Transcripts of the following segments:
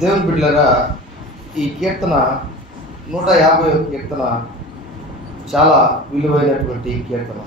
దేవుని బిడ్డలారా, ఈ కీర్తన 150వ కీర్తన చాలా విలువైనటువంటి కీర్తన.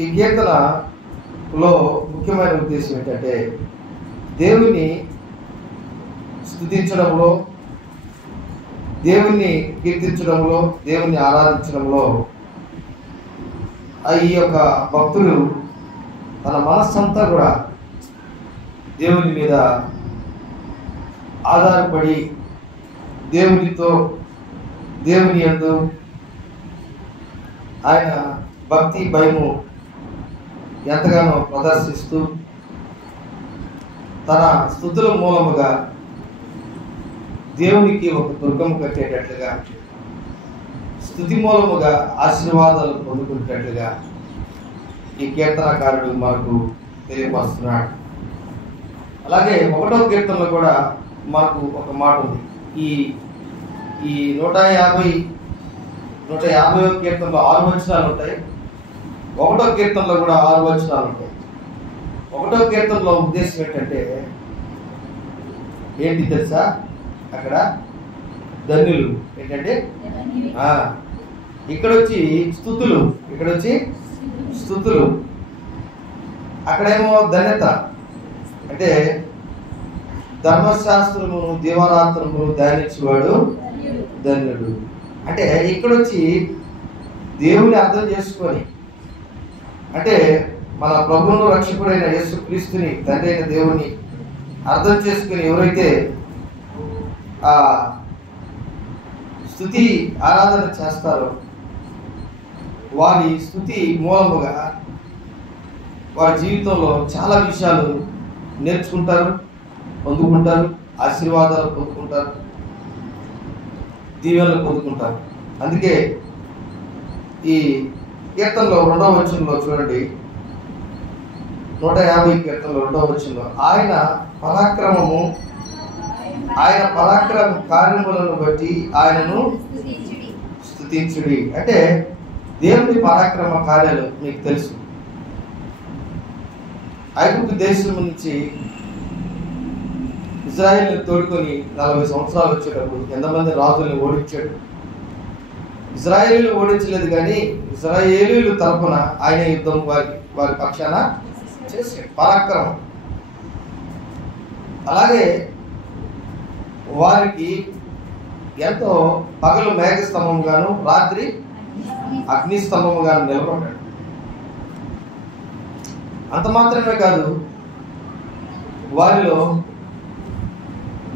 ఈ కీర్తనలో ముఖ్యమైన ఉద్దేశం ఏంటంటే దేవుని స్తుతించడంలో, దేవుణ్ణి కీర్తించడంలో, దేవుణ్ణి ఆరాధించడంలో ఈ యొక్క భక్తులు తన మనస్సంతా కూడా దేవుని మీద ఆధారపడి దేవుని యందు ఆయన భక్తి భయము ఎంతగానో ప్రదర్శిస్తూ తన స్తుతుల మూలముగా దేవునికి ఒక దుర్గము కట్టేటట్లుగా, స్తుతి మూలముగా ఆశీర్వాదాలు పొందుకునేటట్లుగా ఈ కీర్తనకారుడు మనకు తెలియపరుస్తున్నాడు. అలాగే 1వ కీర్తనలో కూడా మనకు ఒక మాట ఉంది. ఈ 150వ కీర్తనలో 6 వచనాలు ఉంటాయి. 1వ కీర్తనలో కూడా 6 వచనాలు ఉంటాయి. 1వ కీర్తనలో ఉద్దేశం ఏంటంటే ఏంటి తెలుసా? అక్కడ ధన్యులు ఏంటంటే ఇక్కడొచ్చి స్తుతులు, అక్కడేమో ధన్యత అంటే ధర్మశాస్త్రమును దీవారాత్రమును ధ్యానించేవాడు ధన్యుడు. అంటే ఇక్కడొచ్చి దేవుని అర్థం చేసుకొని, అంటే మన ప్రభువును రక్షకుడైన యేసుక్రీస్తుని, తండ్రి అయిన దేవుని అర్థం చేసుకుని ఎవరైతే ఆ స్తుతి ఆరాధన చేస్తారో వారి స్తుతి మూలముగా వారి జీవితంలో చాలా విషయాలు నేర్చుకుంటారు, పొందుకుంటారు, ఆశీర్వాదాలు పొందుకుంటారు, దీవెనలు పొందుకుంటారు. అందుకే ఈ కీర్తనలో 2వ వచనంలో చూడండి, 150 కీర్తనలో 2వ వచనంలో ఆయన పరాక్రమ కార్యములను బట్టి ఆయనను స్తుతించుడి. అంటే దేవుని పరాక్రమ కార్యాలు మీకు తెలుసు. ఐగుప్తు దేశం నుంచి ఇజ్రాయేల్ని తోడుకొని 40 సంవత్సరాలు వచ్చేటప్పుడు ఎంతమంది రాజుల్ని ఓడించాడు. ఇజ్రాయేలీలు ఓడించలేదు, కానీ ఇజ్రాయేలీలు తరపున ఆయన యుద్ధం వారి పక్షాన చేశాడు. పరాక్రమం. అలాగే వారికి ఎంతో పగలు మేఘస్తంభంగాను రాత్రి అగ్నిస్తంభముగాను నిలబడ్డాడు. అంత మాత్రమే కాదు, వారిలో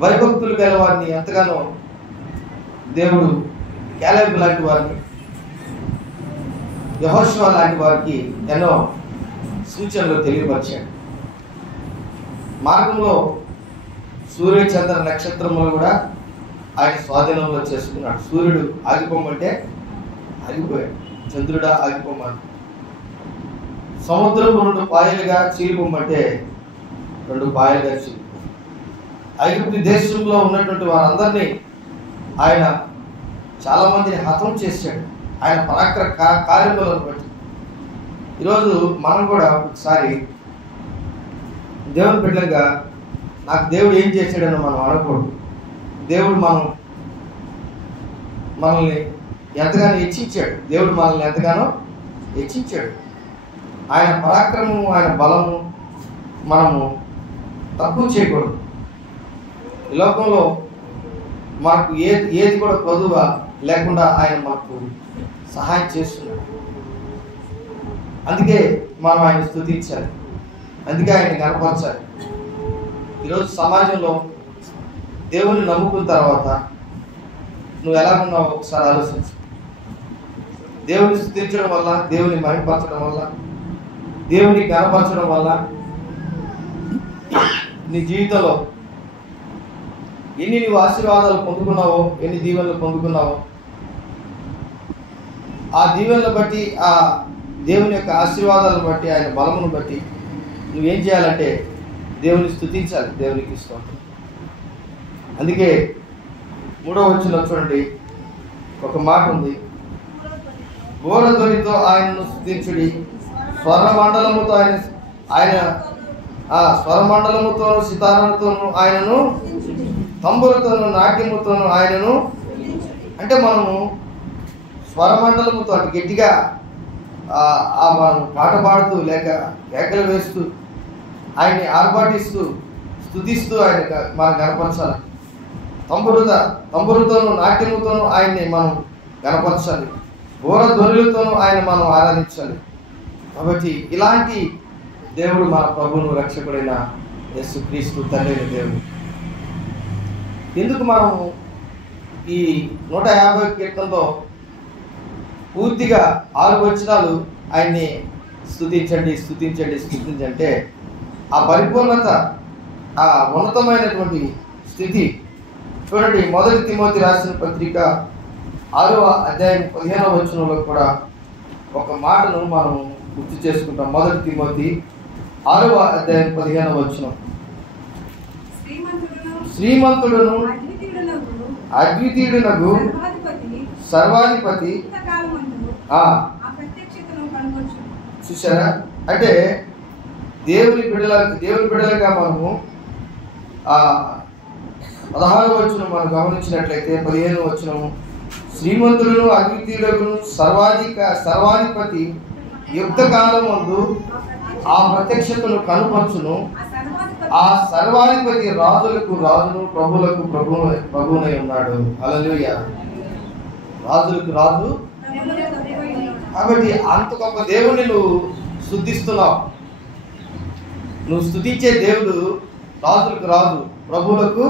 భయభక్తులు గల వారిని ఎంతగానో దేవుడు క్యాలెబ్ లాంటి వారిని, యెహోషువ లాంటి వారికి ఎన్నో సూచనలు తెలియపరిచాడు. మార్గంలో సూర్య చంద్ర నక్షత్రములు కూడా ఆయన స్వాధీనంలో చేసుకున్నాడు. సూర్యుడు ఆగిపోమంటే ఆగిపోయాడు, చంద్రుడా ఆగిపోమని. సముద్రం 2 పాయలుగా చీలిపోమంటే 2 పాయలుగా చీలిపోయాడు. ఐగుప్తు దేశంలో ఉన్నటువంటి వారందరినీ ఆయన చాలా మందిని హతం చేశాడు ఆయన పరాక్రమ కార్యములను బట్టి. ఈరోజు మనం కూడా ఒకసారి దేవుని బిడ్డగా నాకు దేవుడు ఏం చేశాడని మనం అనకూడదు. దేవుడు మనల్ని ఎంతగానో హెచ్చించాడు. దేవుడు మనల్ని ఎంతగానో హెచ్చించాడు. ఆయన పరాక్రమము, ఆయన బలము మనము తక్కువ చేయకూడదు. ఈ లోకంలో మనకు ఏది కూడా కొదువా లేకుండా ఆయన మనకు సహాయం చేస్తున్నాడు. అందుకే మనం ఆయన స్తుతించాలి, అందుకే ఆయన కనపరచాలి. ఈరోజు సమాజంలో దేవుని నమ్ముకున్న తర్వాత నువ్వు ఎలా ఉన్నావు ఒకసారి ఆలోచించు. దేవుని స్తుతించడం వల్ల, దేవుని మహిమపరచడం వల్ల, దేవుని కనపరచడం వల్ల నీ జీవితంలో ఎన్ని నువ్వు ఆశీర్వాదాలు పొందుకున్నావో, ఎన్ని దీవెనలు పొందుకున్నావో, ఆ దీవెనలు బట్టి, ఆ దేవుని యొక్క ఆశీర్వాదాలను బట్టి, ఆయన బలమును బట్టి నువ్వేం చేయాలంటే దేవుని స్తుతించాలి, దేవునికి ఇష్టం. అందుకే 3వ వచనంలో చూడండి, ఒక మాట ఉంది, బోరధ్వనితో ఆయనను స్తుతించుడి, స్వర్ణ మండలముతో ఆయన స్వరమండలముతోను సితారాలతోను ఆయనను, తంబురతోను నాట్యముతోను ఆయనను. అంటే మనము స్వరమండలముతో అంటే గట్టిగా మనం పాట పాడుతూ లేక కేకలు వేస్తూ ఆయన్ని ఆర్భాటిస్తూ స్తుతిస్తూ ఆయన మనం గనపరచాలి. తంబురుతోను నాట్యముతోను ఆయన్ని మనం గనపరచాలి. ఘోర ధ్వనులతోనూ ఆయన మనం ఆరాధించాలి. కాబట్టి ఇలాంటి దేవుడు మన ప్రభువును రక్షకుడైన యేసుక్రీస్తు తండ్రి దేవుడు. ఎందుకు మనం ఈ 150 కీర్తనలో పూర్తిగా 6 వచనాలు ఆయన్ని స్తుతించండి స్తుతించండి స్తుతించండి అంటే ఆ పరిపూర్ణత, ఆ ఉన్నతమైనటువంటి స్థితి చూడండి. 1 తిమోతి రాసిన పత్రిక 6వ అధ్యాయం 15వ వచనంలో కూడా ఒక మాటను మనం గుర్తు చేసుకుంటాం. 1 తిమోతి 6వ అధ్యాయం 15వ వచనం. శ్రీమంతుడును అద్వితీయుడునగు సర్వాధిపతి. చూసారా? అంటే దేవుని బిడ్డలుగా మనము 16వ వచనం మనం గమనించినట్లయితే 15వ వచనము, శ్రీమంతుడును అద్వితీయుడును సర్వాధిపతి యుక్త కాలమందు ఆ ప్రత్యక్షతను కనుపరచును. ఆ సర్వాధిపతి రాజులకు రాజును ప్రభువులకు ప్రభువునై ఉన్నాడు. హల్లెలూయా. రాజులకు రాజు. కాబట్టి అంత గొప్ప దేవుడిని నువ్వు స్తుతిస్తున్నావు. నువ్వు స్తుతించే దేవుడు రాజులకు రాజు, ప్రభువులకు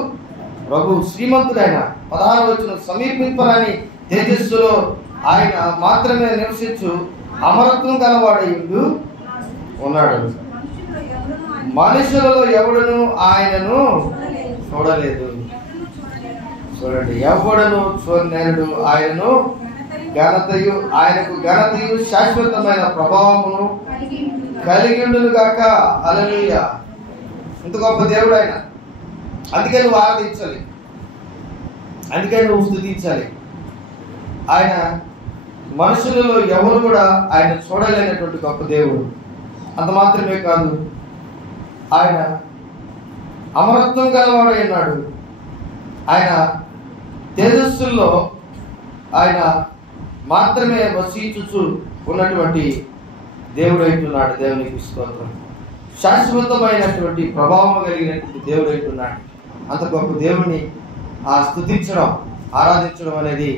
ప్రభు. శ్రీమంతుడైన 16వ వచనం, సమీపింపరాని తేజస్సులో ఆయన మాత్రమే నివసించు అమరత్వం గలవాడై ఉన్నాడు. మనుషులలో ఎవడును ఆయనను చూడలేదు. చూడండి, ఎవడను చూడలేడు ఆయనను. ఆయనకు ఘనతయు శాశ్వతమైన ప్రభావమును కలిగిండును గాక. హల్లెలూయా. ఇంత గొప్ప దేవుడు ఆయన. అందుకే నువ్వు ఆరాధించాలి, అందుకే నువ్వు స్తుతించాలి. ఆయన మనుషులలో ఎవరు కూడా ఆయన చూడలేనటువంటి గొప్ప దేవుడు. అంత మాత్రమే కాదు, ఆయన అమరత్వం గలవాడై ఉన్నాడు. ఆయన తేజస్సుల్లో ఆయన మాత్రమే వసించుచు ఉన్నటువంటి దేవుడు అయితున్నాడు. దేవునికి స్తోత్రం. శాశ్వతమైనటువంటి ప్రభావం కలిగినటువంటి దేవుడు అయితున్నాడు. అంత గొప్ప దేవుడిని స్తుతించడం, ఆరాధించడం అనేది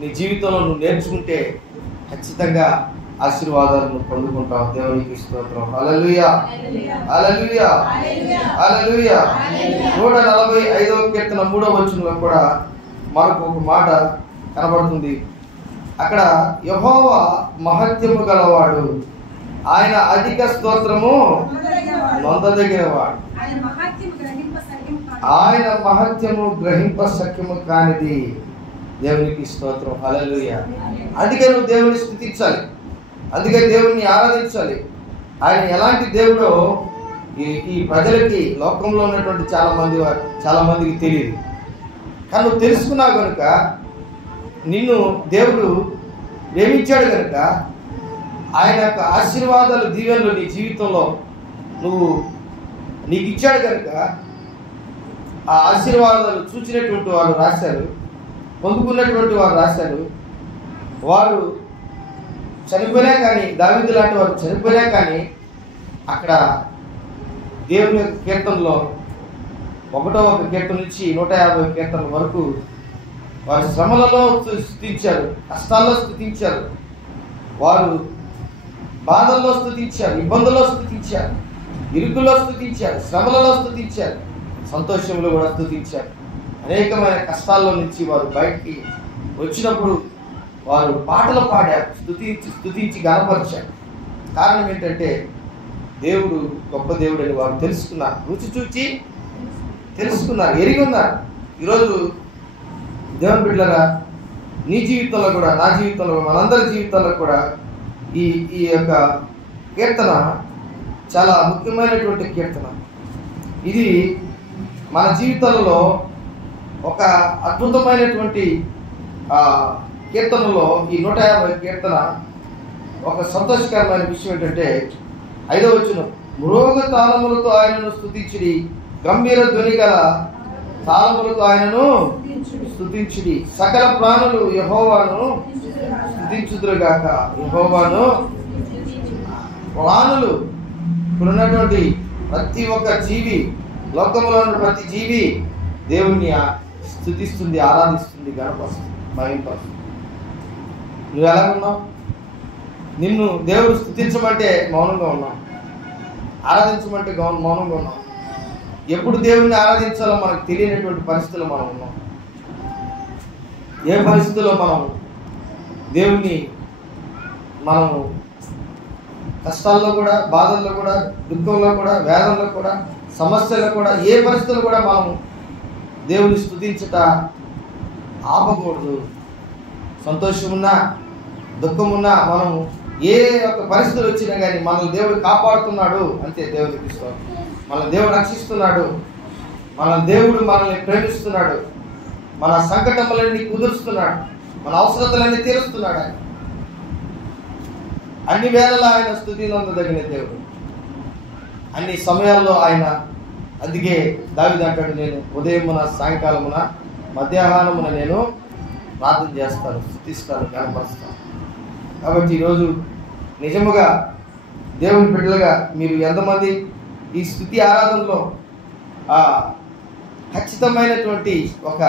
నీ జీవితంలో నువ్వు నేర్చుకుంటే ఖచ్చితంగా ఆశీర్వాదాలను పొందుకుంటావు. దేవునికి స్తోత్రం. హల్లెలూయా, హల్లెలూయా, హల్లెలూయా. 145వ కీర్తన 3వ వచనంలో కూడా మనకు ఒక మాట కనబడుతుంది. అక్కడ యెహోవా మహత్యము గలవాడు, ఆయన అధిక స్తోత్రము నొందదగినవాడు, ఆయన మహత్యము గ్రహింప సఖ్యము కానిది. దేవునికి స్తోత్రం. హల్లెలూయా. అందుకే నువ్వు దేవుని స్తుతించాలి, అందుకే దేవుణ్ణి ఆరాధించాలి. ఆయన ఎలాంటి దేవుడో ఈ ప్రజలకి, లోకంలో ఉన్నటువంటి చాలా మందికి తెలియదు. కానీ నువ్వు తెలుసుకున్నావు కనుక, నిన్ను దేవుడు ప్రేమించాడు కనుక, ఆయన యొక్క ఆశీర్వాదాలు దీవెనలు నీ జీవితంలో నీకు ఇచ్చాడు కనుక, ఆ ఆశీర్వాదాలు చూసినటువంటి వారు రాశారు, పొందుకున్నటువంటి వారు రాశారు. వారు చనిపోయినా కానీ, దావీదు లాంటి వారు చనిపోయినా కానీ, అక్కడ దేవుని యొక్క కీర్తనలో 1వ కీర్తన నుంచి 150 కీర్తనల వరకు వారు శ్రమలలో స్తుతించారు, కష్టాల్లో స్తుతించారు, వారు బాధల్లో స్తుతించారు, ఇబ్బందుల్లో స్తుతించారు, ఇరుకుల్లో స్తుతించారు, శ్రమలలో స్తుతించారు, సంతోషంలో కూడా స్తుతించారు. అనేకమైన కష్టాల్లో నుంచి వారు బయటికి వచ్చినప్పుడు వారు పాటలు పాడారు, స్తుతించి గణపరిచారు. కారణం ఏంటంటే దేవుడు గొప్ప దేవుడు అని వారు తెలుసుకున్నారు, రుచి చూచి తెలుసుకున్నారు, ఎరిగి ఉన్నారు. ఈరోజు దేవుని బిడ్డలారా, నీ జీవితంలో కూడా, నా జీవితంలో, మనందరి జీవితాల్లో కూడా ఈ యొక్క కీర్తన చాలా ముఖ్యమైనటువంటి కీర్తన. ఇది మన జీవితాలలో ఒక అద్భుతమైనటువంటి కీర్తనలో ఈ 150 కీర్తన ఒక సంతోషకరమైన విషయం ఏంటంటే 5వ వచనం, మృగ తాళములతో ఆయనను స్తుతించుడి, గంభీర ధ్వని గల తాళములతో ఆయనను స్తుతించుడి. సకల ప్రాణులు యెహోవాను స్తుతించుదురుగాక. యెహోవాను ప్రాణులు, ఇప్పుడున్నటువంటి ప్రతి ఒక్క జీవి, లోకంలో ఉన్న ప్రతి జీవి దేవుణ్ణి స్తుతిస్తుంది, ఆరాధిస్తుంది, గణపరుస్తుంది, మహిమపరుస్తుంది. నువ్వు ఎలా ఉన్నావు? నిన్ను దేవుడు స్తుతించమంటే మౌనంగా ఉన్నావు, ఆరాధించమంటే మౌనంగా ఉన్నావు. ఎప్పుడు దేవుణ్ణి ఆరాధించాలో మనకు తెలియనటువంటి పరిస్థితుల్లో మనం ఉన్నాం. ఏ పరిస్థితుల్లో మనం దేవుణ్ణి మనము కష్టాల్లో కూడా, బాధల్లో కూడా, దుఃఖంలో కూడా, వేదనలో కూడా, సమస్యల్లో కూడా, ఏ పరిస్థితుల్లో కూడా మనం దేవుని స్తుతించట ఆపకూడదు. సంతోషం ఉన్నా, దుఃఖం ఉన్నా, మనము ఏ ఒక్క పరిస్థితులు వచ్చినా కానీ మనల్ని దేవుడు కాపాడుతున్నాడు అంటే దేవుడికి ఇస్తాం. మనల్ని దేవుడు రక్షిస్తున్నాడు, మన దేవుడు మనల్ని ప్రేమిస్తున్నాడు, మన సంకటములన్నీ కుదురుస్తున్నాడు, మన అవసరతలన్నీ తీరుస్తున్నాడు. ఆయన అన్ని వేళలా ఆయన స్తుతినందదగిన దేవుడు. అన్ని సమయాల్లో ఆయన, అందుకే దావీదు అంటాడు, నేను ఉదయమున, సాయంకాలమున, మధ్యాహ్నమున నేను ప్రార్థన చేస్తాను, స్తుతిస్తాను, కనపరుస్తాను. కాబట్టి ఈరోజు నిజముగా దేవుని బిడ్డలుగా మీరు ఎంతమంది ఈ స్తుతి ఆరాధనలో ఖచ్చితమైనటువంటి ఒక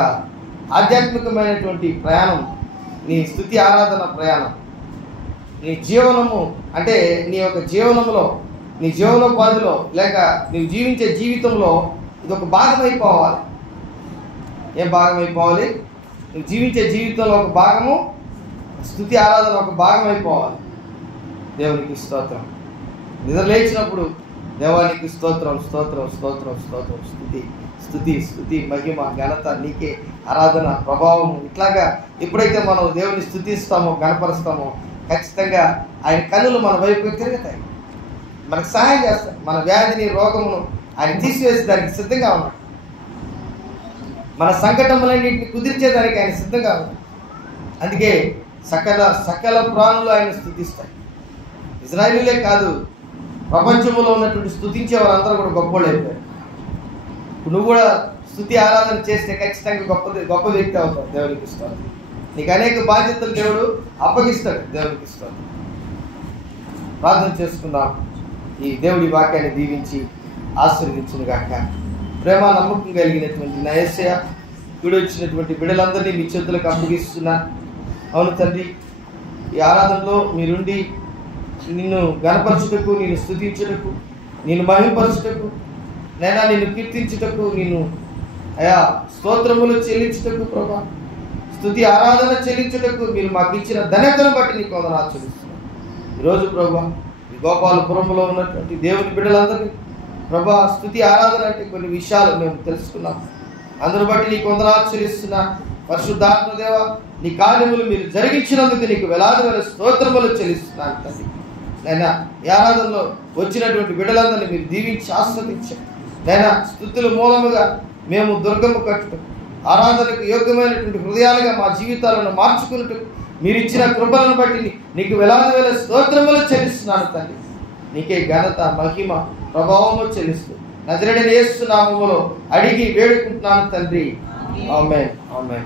ఆధ్యాత్మికమైనటువంటి ప్రయాణం, నీ స్తుతి ఆరాధన ప్రయాణం, నీ జీవనము అంటే నీ యొక్క జీవనంలో, నీ జీవనోపాధిలో, లేక నీవు జీవించే జీవితంలో ఇది ఒక భాగం అయిపోవాలి. ఏం భాగం అయిపోవాలి? నువ్వు జీవించే జీవితంలో ఒక భాగము స్తుతి ఆరాధన ఒక భాగం అయిపోవాలి. దేవునికి స్తోత్రం. నిద్ర లేచినప్పుడు దేవానికి స్తోత్రం, స్తోత్రం, స్తోత్రం, స్తోత్రం, స్తుతి, స్తుతి, స్తుతి, మహిమ, ఘనత నీకే, ఆరాధన, ప్రభావం. ఇట్లాగా ఎప్పుడైతే మనం దేవుని స్తుతిస్తామో, గణపరుస్తామో, ఖచ్చితంగా ఆయన కన్నులు మన వైపు తిరుగుతాయి, మనకు సహాయం చేస్తాయి. మన వ్యాధిని, రోగమును ఆయన తీసివేసి దానికి సిద్ధంగా ఉన్నాడు. మన సంకటములన్నింటిని కుదిర్చేదానికి ఆయన సిద్ధంగా ఉన్నాడు. అందుకే సకల ప్రాణులు ఆయన స్తుతిస్తాయి. ఇజ్రాయేలీలే కాదు, ప్రపంచంలో ఉన్నటువంటి స్తుతించే వారందరూ కూడా గొప్పవాళ్ళు అయిపోయారు. నువ్వు కూడా స్తుతి ఆరాధన చేస్తే ఖచ్చితంగా గొప్ప వ్యక్తి అవుతావు. దేవునికి ఇస్తాడు. నీకు అనేక బాధ్యతలు దేవుడు అప్పగిస్తాడు. దేవునికి ఇస్తాడు. ప్రార్థన చేసుకుందాం. ఈ దేవుడి వాక్యాన్ని దీవించి ఆశీర్వదించునుగాక. ప్రేమ నమ్మకం కలిగినటువంటి నా యేసయ్య, వచ్చినటువంటి బిడ్డలందరినీ మీ చేతులకు అప్పగిస్తున్నా. అవును తండ్రి, ఈ ఆరాధనలో మీరుండి నిన్ను గణపరచుటకు, నిన్ను స్తుతించుటకు, నిన్ను మహిమపరచుటకు, నైనా నిన్ను కీర్తించుటకు, నిన్ను అయా స్తోత్రములు చెల్లించుటకు, ప్రభా స్తుతి ఆరాధన చెల్లించుటకు మీరు మాకు ఇచ్చిన ధన్యతను బట్టి నీకు వందనాలు చెల్లిస్తున్నాను. ఈరోజు ప్రభా ఈ గోపాలపురంలో ఉన్నటువంటి దేవుని బిడ్డలందరినీ ప్రభా స్తుతి ఆరాధన అంటే కొన్ని విషయాలు మేము తెలుసుకున్నాం. అందరూ బట్టి నీకు వందనాలు చెల్లిస్తున్నా. పరిశుద్ధాత్మ దేవ, నీ కార్యములు మీరు జరిగించినందుకు నీకు వేలాది వేల స్తోత్రములు చెల్లిస్తున్నాను తండ్రి. నైనా ఈ ఆరాధనలో వచ్చినటువంటి బిడ్డలందరినీ మీరు దీవించి ఆస్వాదించారు. నైనా స్తుతుల మూలముగా మేము దుర్గము కట్టుటకు, ఆరాధనకు యోగ్యమైనటువంటి హృదయాలుగా మా జీవితాలను మార్చుకున్నట్టు మీరు ఇచ్చిన కృపలను బట్టి నీకు వేలాది వేల స్తోత్రములు చెల్లిస్తున్నాను తండ్రి. నీకే ఘనత, మహిమ, ప్రభావము చెల్లిస్తూ నజరేయుడైన యేసు నామములో అడిగి వేడుకుంటున్నాను తండ్రి. ఆమేన్. ఆమేన్.